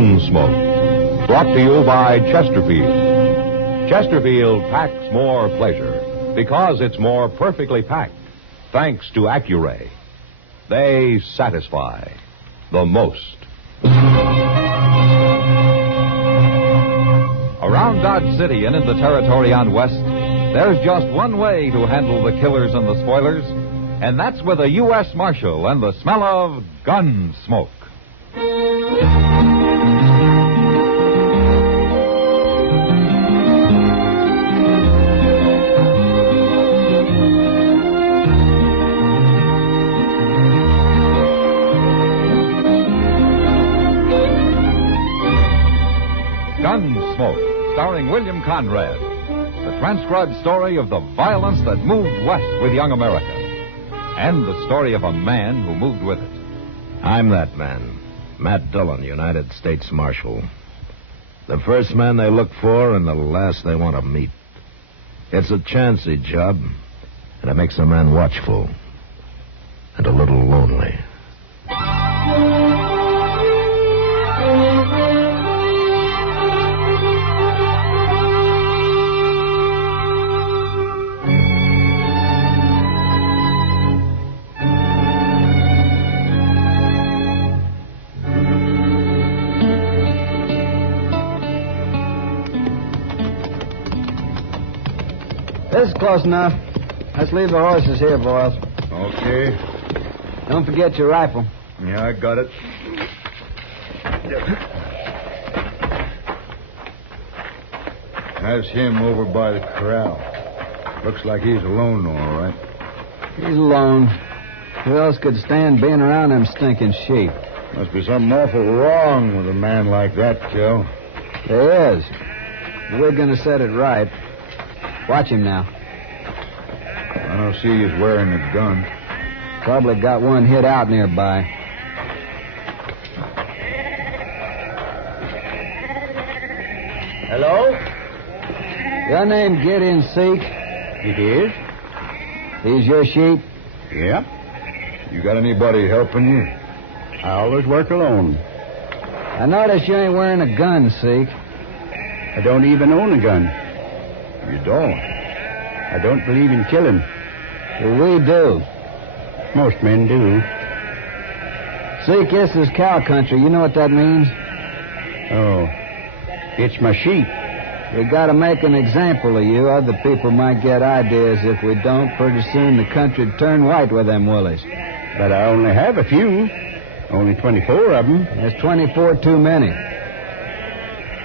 Gunsmoke, brought to you by Chesterfield. Chesterfield packs more pleasure because it's more perfectly packed, thanks to Accuray. They satisfy the most. Around Dodge City and in the territory on West, there's just one way to handle the killers and the spoilers, and that's with a U.S. Marshal and the smell of Gunsmoke. Gunsmoke, starring William Conrad. The transcribed story of the violence that moved west with young America. And the story of a man who moved with it. I'm that man, Matt Dillon, United States Marshal. The first man they look for and the last they want to meet. It's a chancy job, and it makes a man watchful and a little lonely. This is close enough. Let's leave the horses here, boys. Okay. Don't forget your rifle. Yeah, I got it. That's him over by the corral. Looks like he's alone, all right. He's alone. Who else could stand being around them stinking sheep? Must be something awful wrong with a man like that, Joe. There is. We're going to set it right. Watch him now. I don't see he's wearing a gun. Probably got one hid out nearby. Hello? Your name Gideon Seek? It is? These your sheep? Yeah. You got anybody helping you? I always work alone. I notice you ain't wearing a gun, Seek. I don't even own a gun. You don't? I don't believe in killing. Well, we do. Most men do. Seek, this is cow country. You know what that means? Oh. It's my sheep. We gotta make an example of you. Other people might get ideas. If we don't, pretty soon the country'd turn white with them willies. But I only have a few. Only 24 of them. There's 24 too many.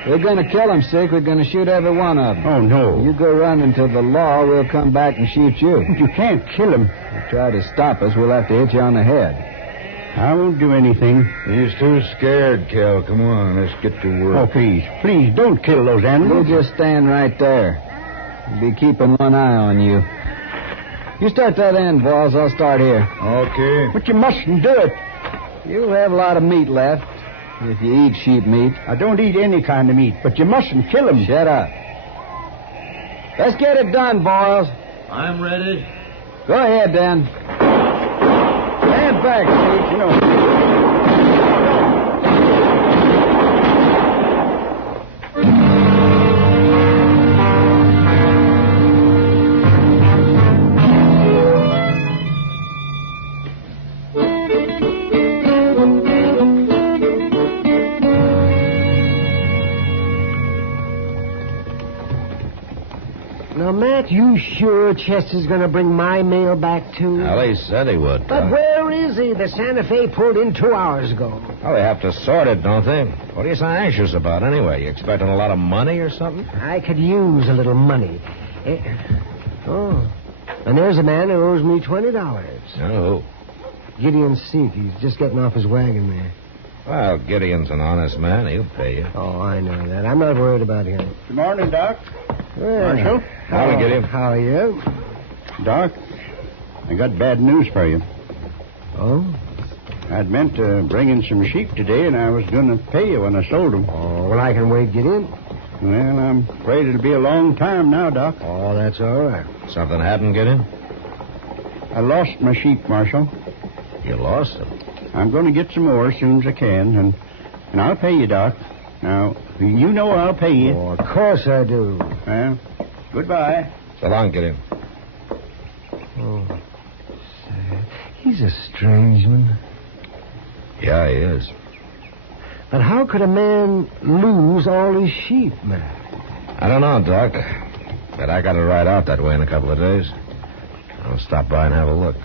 We're going to kill them, Seek. We're going to shoot every one of them. Oh, no. You go running to the law, we'll come back and shoot you. You can't kill him. If you try to stop us, we'll have to hit you on the head. I won't do anything. He's too scared, Cal. Come on, let's get to work. Oh, please. Please, don't kill those animals. You just stand right there. We'll be keeping one eye on you. You start that end, boys. I'll start here. Okay. But you mustn't do it. You'll have a lot of meat left. If you eat sheep meat. I don't eat any kind of meat, but you mustn't kill him. Shut up. Let's get it done, boys. I'm ready. Go ahead, then. Stand back, Steve. You know. Now, Matt, you sure Chester's going to bring my mail back, too? Well, he said he would. But where is he? The Santa Fe pulled in 2 hours ago. Well, they have to sort it, don't they? What are you so anxious about, anyway? You expecting a lot of money or something? I could use a little money. Oh, and there's a man who owes me $20. Oh. Gideon Seek. He's just getting off his wagon there. Well, Gideon's an honest man. He'll pay you. Oh, I know that. I'm not worried about him. Good morning, Doc. Well, Marshal. Howdy, Gideon. How are you? Doc, I got bad news for you. Oh? I'd meant to bring in some sheep today, and I was going to pay you when I sold them. Oh, well, I can wait, Gideon. Well, I'm afraid it'll be a long time now, Doc. Oh, that's all right. Something happened, Gideon? I lost my sheep, Marshal. You lost them? I'm going to get some more as soon as I can, And I'll pay you, Doc. Now, you know I'll pay you. Oh, of course I do. Well, goodbye. So long, Gideon. Oh, sad. He's a strange one. Yeah, he is. But how could a man lose all his sheep, man? I don't know, Doc. But I got to ride out that way in a couple of days. I'll stop by and have a look.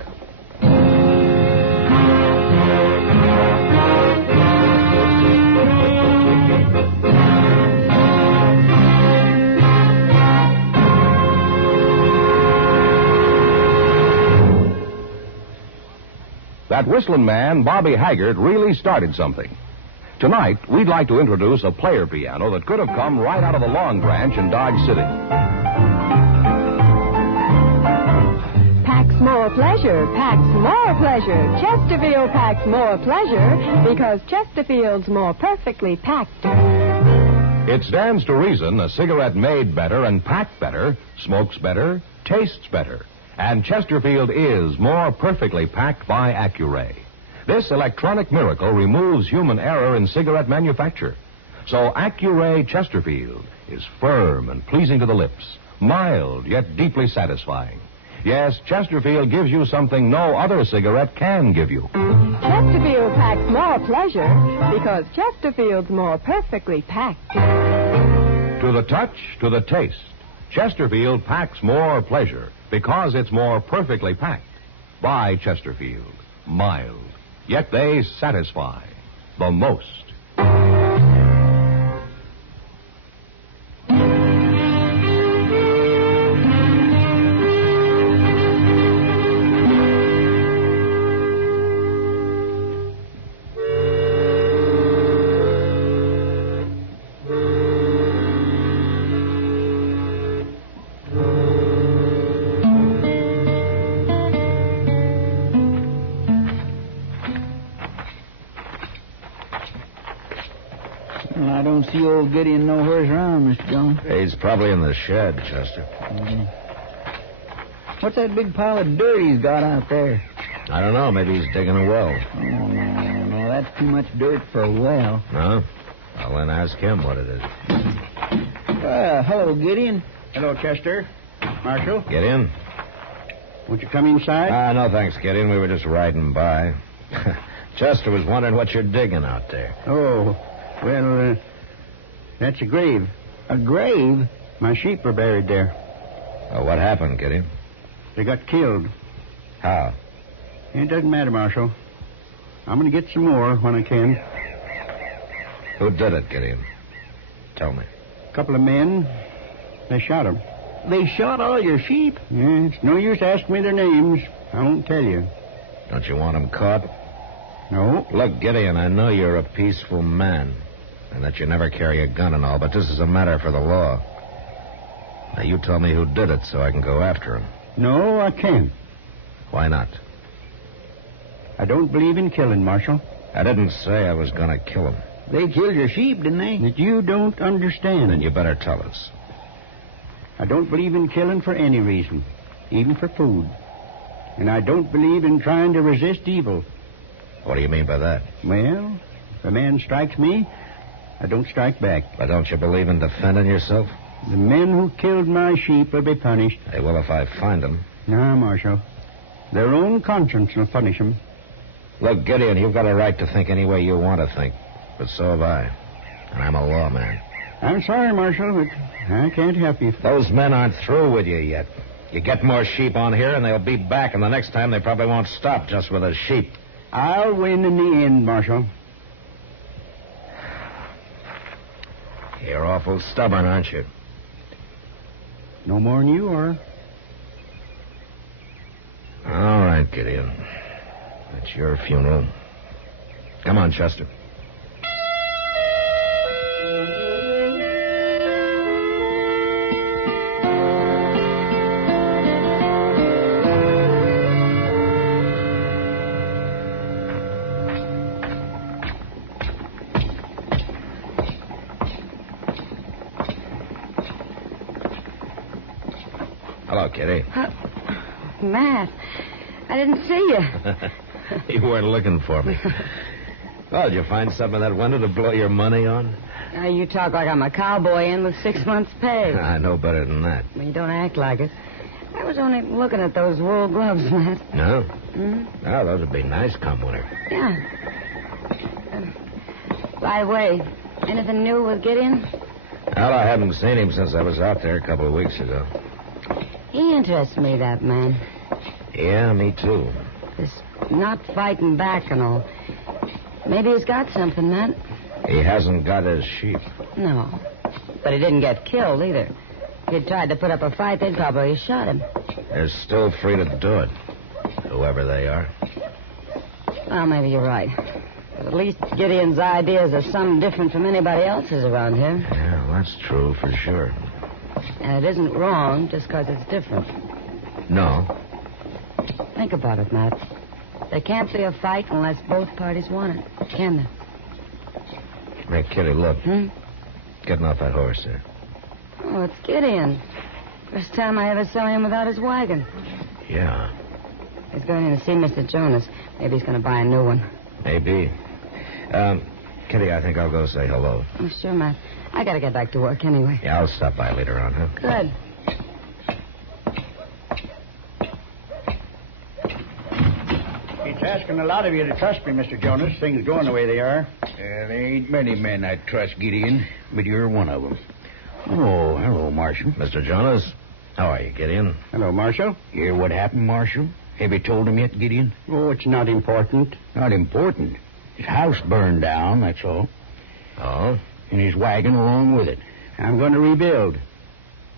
That whistling man, Bobby Haggart, really started something. Tonight, we'd like to introduce a player piano that could have come right out of the Long Branch in Dodge City. Packs more pleasure, packs more pleasure. Chesterfield packs more pleasure because Chesterfield's more perfectly packed. It stands to reason a cigarette made better and packed better, smokes better, tastes better. And Chesterfield is more perfectly packed by Accuray. This electronic miracle removes human error in cigarette manufacture. So Accuray Chesterfield is firm and pleasing to the lips, mild yet deeply satisfying. Yes, Chesterfield gives you something no other cigarette can give you. Chesterfield packs more pleasure because Chesterfield's more perfectly packed. To the touch, to the taste, Chesterfield packs more pleasure because it's more perfectly packed. By Chesterfield, mild, yet they satisfy the most. I don't see old Gideon nowhere's around, Mr. Jones. He's probably in the shed, Chester. What's that big pile of dirt he's got out there? I don't know. Maybe he's digging a well. Oh, no, that's too much dirt for a well. No? I'll then ask him what it is. Hello, Gideon. Hello, Chester. Marshal. Get in. Won't you come inside? No, thanks, Gideon. We were just riding by. Chester was wondering what you're digging out there. Oh, well, that's a grave. A grave? My sheep are buried there. Oh, what happened, Gideon? They got killed. How? It doesn't matter, Marshal. I'm going to get some more when I can. Who did it, Gideon? Tell me. A couple of men. They shot them. They shot all your sheep? Yeah, it's no use asking me their names. I won't tell you. Don't you want them caught? No. Look, Gideon, I know you're a peaceful man and that you never carry a gun and all, but this is a matter for the law. Now, you tell me who did it so I can go after him. No, I can't. Why not? I don't believe in killing, Marshal. I didn't say I was going to kill him. They killed your sheep, didn't they? That you don't understand. Then you better tell us. I don't believe in killing for any reason, even for food. And I don't believe in trying to resist evil. What do you mean by that? Well, if a man strikes me, I don't strike back. But don't you believe in defending yourself? The men who killed my sheep will be punished. They will if I find them. No, Marshal. Their own conscience will punish them. Look, Gideon, you've got a right to think any way you want to think. But so have I. And I'm a lawman. I'm sorry, Marshal, but I can't help you. Those men aren't through with you yet. You get more sheep on here, and they'll be back, and the next time they probably won't stop just with the sheep. I'll win in the end, Marshal. You're awful stubborn, aren't you? No more than you are. All right, Gideon. It's your funeral. Come on, Chester. Hello, Kitty. Matt, I didn't see you. You weren't looking for me. Well, did you find something in that window to blow your money on? Now, you talk like I'm a cowboy in with 6 months' pay. I know better than that. Well, you don't act like it. I was only looking at those wool gloves, Matt. No? Hmm? Oh, those would be nice come winter. Yeah. By the way, anything new with Gideon? Well, I haven't seen him since I was out there a couple of weeks ago. He interests me, that man. Yeah, me too. This not fighting back and all. Maybe he's got something, Matt. He hasn't got his sheep. No. But he didn't get killed, either. If he'd tried to put up a fight, they'd probably have shot him. They're still free to do it, whoever they are. Well, maybe you're right. But at least Gideon's ideas are some different from anybody else's around here. Yeah, that's true for sure. And it isn't wrong just because it's different. No. Think about it, Matt. There can't be a fight unless both parties want it, can there? Hey, Kitty, look. Getting off that horse there. Oh, it's Gideon. First time I ever saw him without his wagon. Yeah. He's going in to see Mr. Jonas. Maybe he's going to buy a new one. Maybe. Kitty, I think I'll go say hello. Oh, sure, Matt. I got to get back to work anyway. Yeah, I'll stop by later on, huh? Good. It's asking a lot of you to trust me, Mr. Jonas. Things going the way they are. There ain't many men I'd trust, Gideon, but you're one of them. Oh, hello, Marshal. Mr. Jonas, how are you, Gideon? Hello, Marshal. Hear what happened, Marshal? Have you told him yet, Gideon? Oh, it's not important. Not important? His house burned down, that's all. Oh? And his wagon along with it. I'm going to rebuild.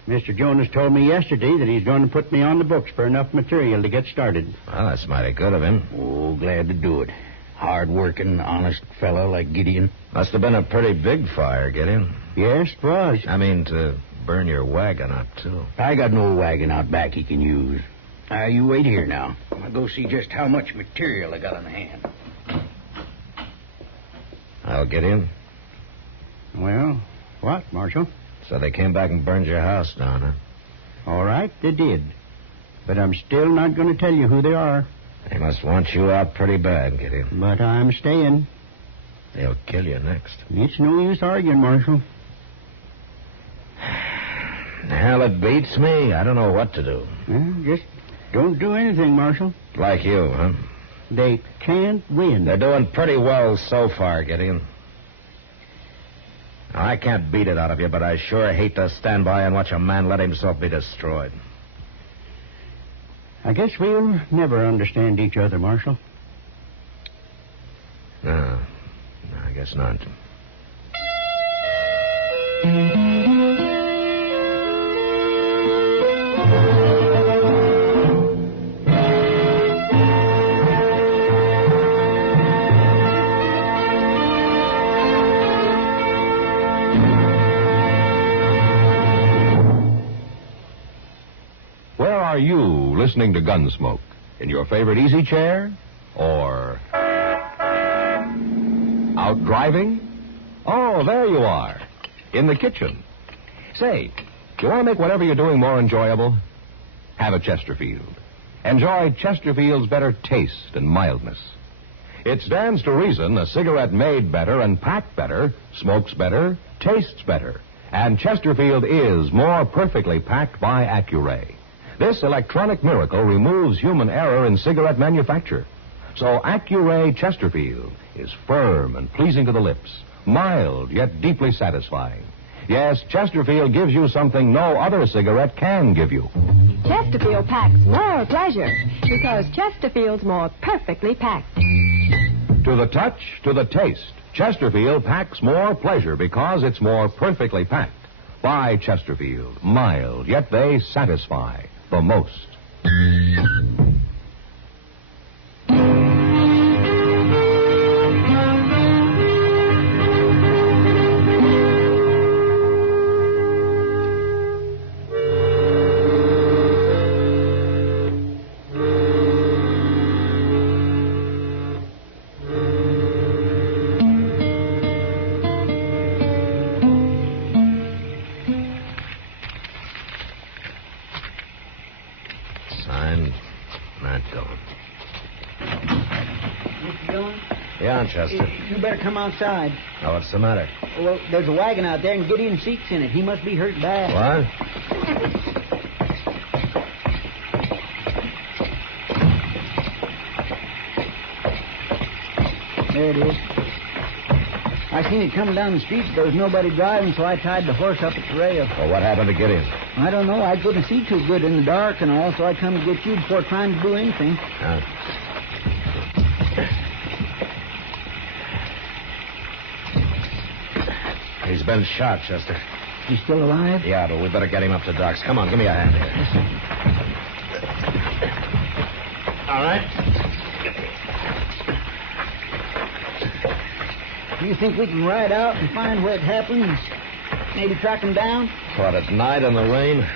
Mr. Jonas told me yesterday that he's going to put me on the books for enough material to get started. Well, that's mighty good of him. Oh, glad to do it. Hard-working, honest fellow like Gideon. Must have been a pretty big fire, Gideon. Yes, it was. I mean, to burn your wagon up, too. I got an old wagon out back he can use. You wait here now. I'll go see just how much material I got on hand. Well, Gideon? Well, what, Marshal? So they came back and burned your house down, huh? All right, they did. But I'm still not going to tell you who they are. They must want you out pretty bad, Gideon. But I'm staying. They'll kill you next. It's no use arguing, Marshal. Hell, it beats me. I don't know what to do. Well, just don't do anything, Marshal. Like you, huh? They can't win. They're doing pretty well so far, Gideon. Now, I can't beat it out of you, but I sure hate to stand by and watch a man let himself be destroyed. I guess we'll never understand each other, Marshal. No, I guess not. Are you listening to Gunsmoke? In your favorite easy chair? Or out driving? Oh, there you are. In the kitchen. Say, do you want to make whatever you're doing more enjoyable? Have a Chesterfield. Enjoy Chesterfield's better taste and mildness. It stands to reason a cigarette made better and packed better, smokes better, tastes better. And Chesterfield is more perfectly packed by Accuray. This electronic miracle removes human error in cigarette manufacture. So Accuray Chesterfield is firm and pleasing to the lips, mild yet deeply satisfying. Yes, Chesterfield gives you something no other cigarette can give you. Chesterfield packs more pleasure because Chesterfield's more perfectly packed. To the touch, to the taste, Chesterfield packs more pleasure because it's more perfectly packed. By Chesterfield, mild, yet they satisfy the most. Yeah, Chester. You better come outside. Oh, what's the matter? Well, there's a wagon out there and Gideon seats in it. He must be hurt bad. What? There it is. I seen it coming down the street. There was nobody driving, so I tied the horse up at the rail. Well, what happened to Gideon? I don't know. I couldn't see too good in the dark and all, so I come to get you before trying to do anything. He's been shot, Chester. He's still alive? Yeah, but we better get him up to Doc's. Come on, give me a hand here. All right. Do you think we can ride out and find where it happened? Maybe track him down? What, at night in the rain?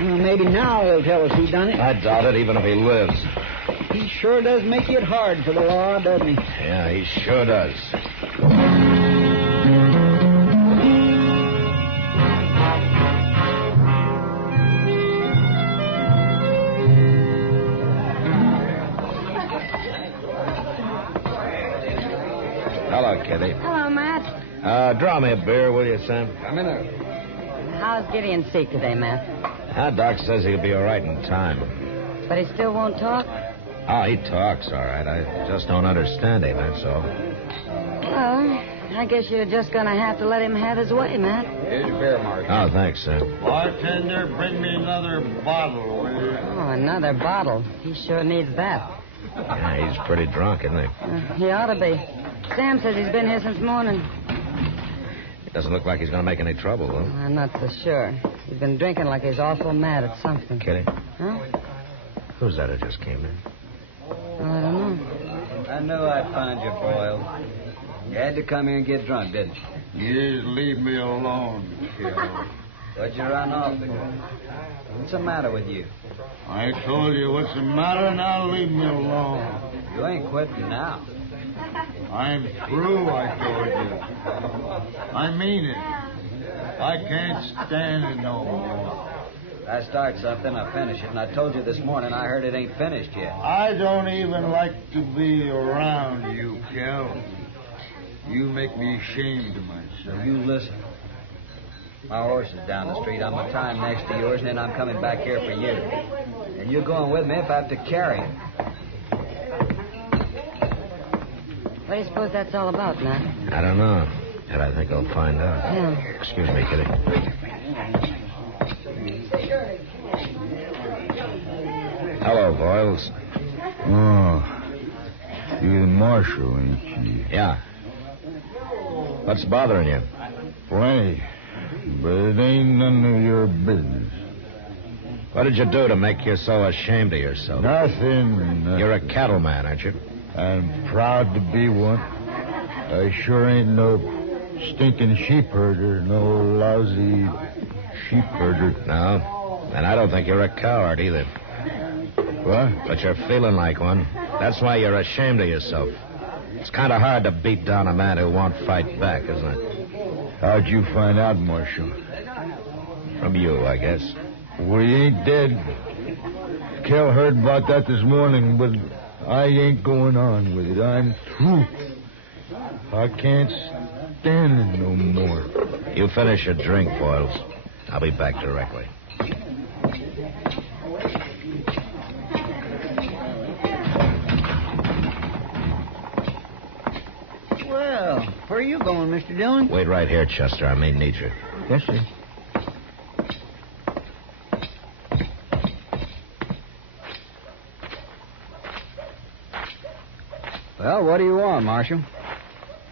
Well, maybe now he'll tell us who done it. I doubt it, even if he lives. He sure does make it hard for the law, doesn't he? Yeah, he sure does. Hello, Kitty. Hello, Matt. Draw me a beer, will you, Sam? Come in there. How's Gideon sick today, Matt? Doc says he'll be all right in time. But he still won't talk? Oh, he talks all right. I just don't understand him, that's all. Well, I guess you're just going to have to let him have his way, Matt. Here's your beer, Mark. Oh, thanks, Sam. Bartender, bring me another bottle, will you? Oh, another bottle. He sure needs that. Yeah, he's pretty drunk, isn't he? He ought to be. Sam says he's been here since morning. It doesn't look like he's going to make any trouble, though. I'm not so sure. He's been drinking like he's awful mad at something. Kitty? Huh? Who's that who just came in? Well, I don't know. I knew I'd find you, Boyle. You had to come here and get drunk, didn't you? You just leave me alone, kid. What'd you run off for? What's the matter with you? I told you what's the matter, now leave me alone. You ain't quitting now. I'm through, I told you. I mean it. I can't stand it no more. I start something, I finish it, and I told you this morning I heard it ain't finished yet. I don't even like to be around you, Kel. You make me ashamed of myself. You listen. My horse is down the street. I'm a time next to yours, and then I'm coming back here for you. And you're going with me if I have to carry him. What do you suppose that's all about, Matt? I don't know. But I think I'll find out. Yeah. Excuse me, Kitty. Hello, Boyles. Oh, you're the marshal, ain't you? Yeah. What's bothering you? Plenty, but it ain't none of your business. What did you do to make you so ashamed of yourself? Nothing. You're a cattleman, aren't you? I'm proud to be one. I sure ain't no stinking sheep herder, no lousy sheep herder. No. And I don't think you're a coward either. What? But you're feeling like one. That's why you're ashamed of yourself. It's kind of hard to beat down a man who won't fight back, isn't it? How'd you find out, Marshal? From you, I guess. We ain't dead. Kel heard about that this morning, but I ain't going on with it. I'm through. I can't stand it no more. You finish your drink, Boyles. I'll be back directly. Well, where are you going, Mr. Dillon? Wait right here, Chester. I may need you. Yes, sir. Well, what do you want, Marshal?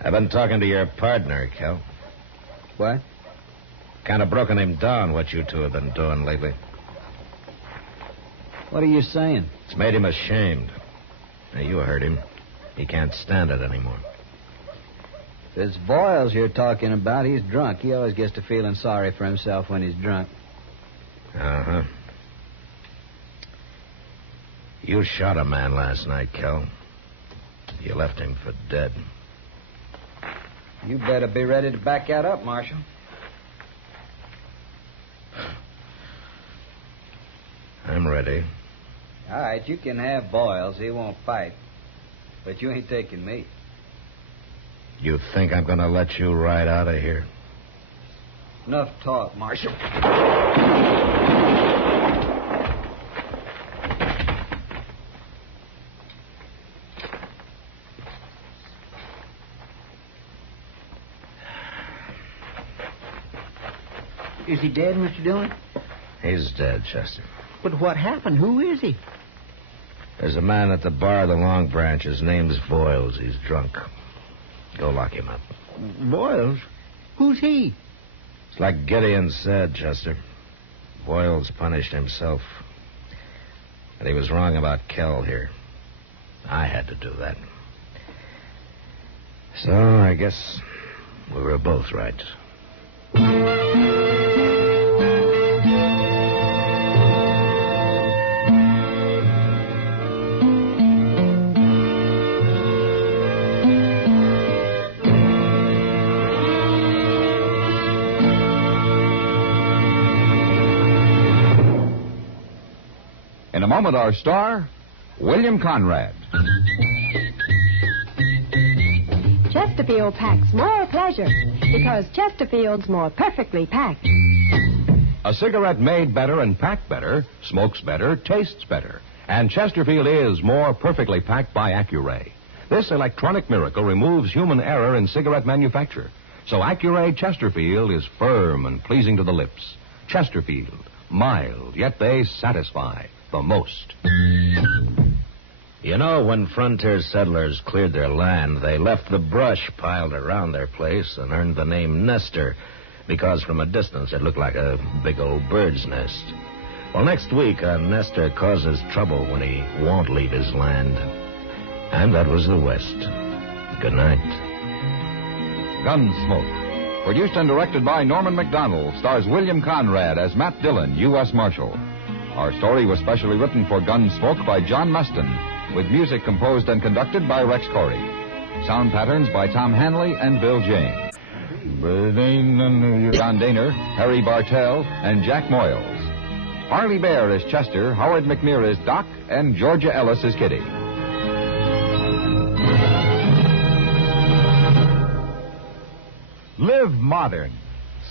I've been talking to your partner, Kel. What? Kind of broken him down, what you two have been doing lately. What are you saying? It's made him ashamed. Now, you heard him. He can't stand it anymore. If it's Boyles you're talking about, he's drunk. He always gets to feeling sorry for himself when he's drunk. Uh-huh. You shot a man last night, Kel. You left him for dead. You better be ready to back that up, Marshal. I'm ready. All right, you can have Boyles. He won't fight. But you ain't taking me. You think I'm going to let you ride out of here? Enough talk, Marshal. Is he dead, Mr. Dillon? He's dead, Chester. But what happened? Who is he? There's a man at the bar of the Long Branch. His name's Voiles. He's drunk. Go lock him up. Voiles? Who's he? It's like Gideon said, Chester. Voiles punished himself. And he was wrong about Kell here. I had to do that. So I guess we were both right. In a moment, our star, William Conrad. Chesterfield packs more pleasure because Chesterfield's more perfectly packed. A cigarette made better and packed better, smokes better, tastes better. And Chesterfield is more perfectly packed by Accuray. This electronic miracle removes human error in cigarette manufacture. So Accuray Chesterfield is firm and pleasing to the lips. Chesterfield, mild, yet they satisfy the most. You know, when frontier settlers cleared their land, they left the brush piled around their place and earned the name Nester, because from a distance it looked like a big old bird's nest. Well, next week, a nester causes trouble when he won't leave his land. And that was the West. Good night. Gunsmoke. Produced and directed by Norman Macdonnell, stars William Conrad as Matt Dillon, U.S. Marshal. Our story was specially written for Gunsmoke by John Meston, with music composed and conducted by Rex Corey. Sound patterns by Tom Hanley and Bill James. But it ain't none of your... John Dehner, Harry Bartell, and Jack Moyles. Parley Baer is Chester, Howard McNear is Doc, and Georgia Ellis is Kitty. Live modern.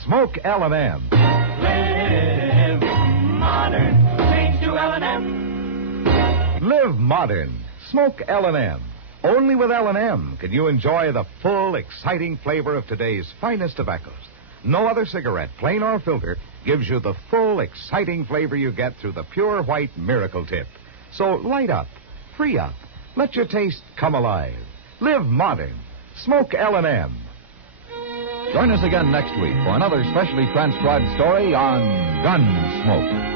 Smoke L&M. Live modern. Change to L&M. Live modern. Smoke L&M. Only with L&M can you enjoy the full, exciting flavor of today's finest tobaccos. No other cigarette, plain or filter, gives you the full, exciting flavor you get through the pure white Miracle Tip. So light up, free up, let your taste come alive. Live modern. Smoke L&M. Join us again next week for another specially transcribed story on Gunsmoke.